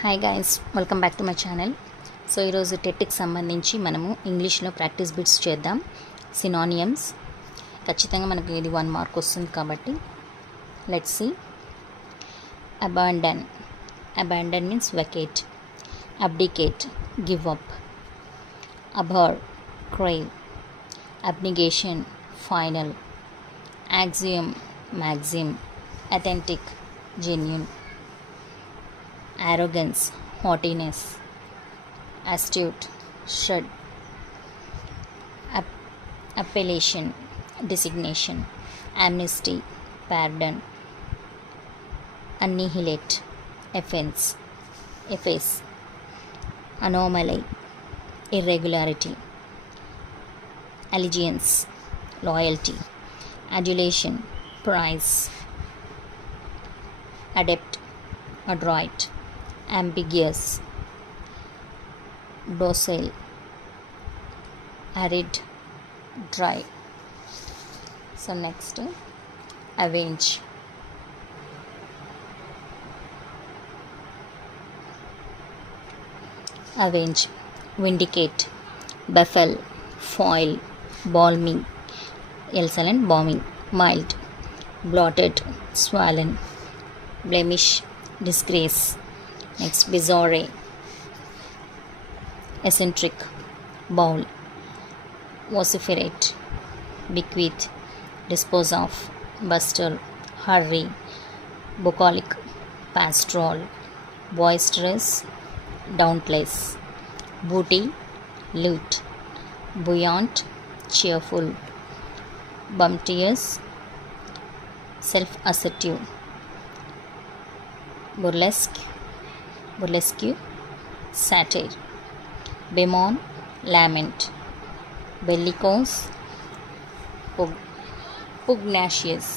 Hi guys, welcome back to my channel. So ఈరోజు టెట్కి సంబంధించి మనము ఇంగ్లీష్లో ప్రాక్టీస్ బిట్స్ చేద్దాం. సినానియమ్స్ ఖచ్చితంగా మనకి ఇది 1 మార్క్ వస్తుంది కాబట్టి let's see. Abandon. Abandon means vacate. Abdicate, give up. Abhor, crave. Abnegation, final. Axiom, maxim. Authentic, genuine. Arrogance, haughtiness. Astute, shrewd. Appellation, designation. Amnesty, pardon. Annihilate, offense. Efface. Anomaly, irregularity. Allegiance, loyalty. Adulation, prize. Adept, adroit. Ambiguous, docile. Arid, dry. So next, avenge. Avenge, vindicate. Baffle, foil. Balmy, excellent, bombing. Mild, blotted, swollen. Blemish, disgrace. Next, bizarre. Eccentric, bowl. Vociferate, bequeath. Dispose of, bustle. Hurry, bucolic. Pastoral, boisterous. Dauntless. Booty, loot. Buoyant, cheerful. Bumptious, self-assertive. Burlesque, satire. Bemoan, lament. Bellicose, pugnacious.